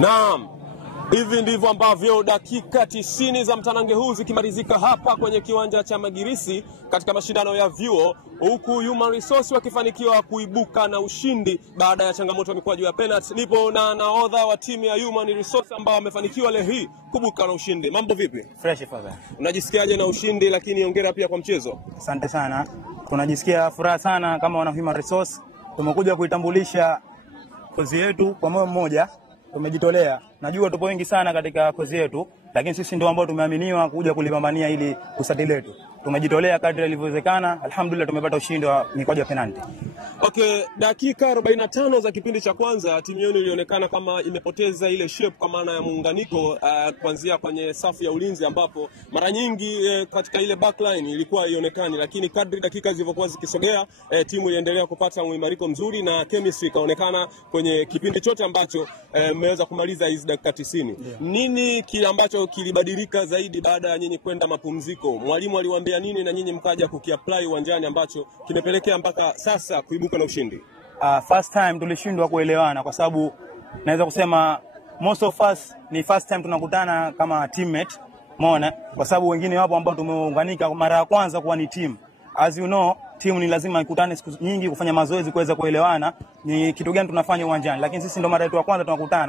Naam, hivi ndivyo ambavyo dakika 90 za mtanange huu zikimalizika hapa kwenye kiwanja cha Magirisi katika mashindano ya vyuo, huku Human Resource wakifanikiwa kuibuka na ushindi baada ya changamoto ya mikwaju ya penalty. Nipo na nahodha wa timu ya Human Resource ambao wamefanikiwa leo hii kubuka na ushindi. Mambo vipi? Fresh father. Unajisikiaje na ushindi, lakini hongera pia kwa mchezo? Asante sana. Tunajisikia furaha sana kama wana Human Resource. Tumekuja kuitambulisha kozi yetu kwa moyo mmoja. Tumejitolea. Najua tupo wengi sana katika kozi yetu, lakini sisi ndio ambao tumeaminiwa kuja kulipambania ili kusati letu. Tumejitolea kadri ilivyowezekana. Alhamdulillah tumepata ushindi wa mikwaju ya penalty. Okay, dakika 45 za kipindi cha kwanza timu yenu ilionekana kama imepoteza ile shape kwa maana ya muunganiko kuanzia kwenye safu ya ulinzi, ambapo mara nyingi katika ile backline ilikuwa ionekani, lakini kadri dakika zilivyokuwa zikisogea timu iliendelea kupata muimariko mzuri na chemistry ikaonekana kwenye kipindi chote ambacho mmeweza kumaliza hizi dakika 90. Yeah. Nini kile ambacho kilibadilika zaidi baada ya nyinyi kwenda mapumziko? Mwalimu aliwaambia nini na nyinyi mkaja kukiapply uwanjani ambacho kimepelekea mpaka sasa kuibuka na ushindi? First time tulishindwa kuelewana kwa sababu naweza kusema most of us ni first time tunakutana kama teammate. Umeona? Kwa sababu wengine wapo ambao tumeunganika mara ya kwanza kuwa ni team. As you know, timu ni lazima ikutane siku nyingi kufanya mazoezi kuweza kuelewana ni kitu gani tunafanya uwanjani, lakini sisi ndo mara yetu ya kwanza tunakutana.